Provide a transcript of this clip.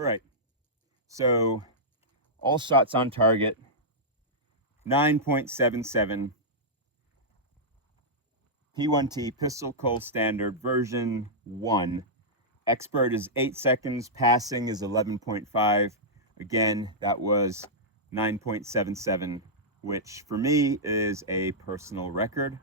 All right, so all shots on target, 9.77. P1T Pistol Coal Standard version 1. Expert is 8 seconds, passing is 11.5. Again, that was 9.77, which for me is a personal record.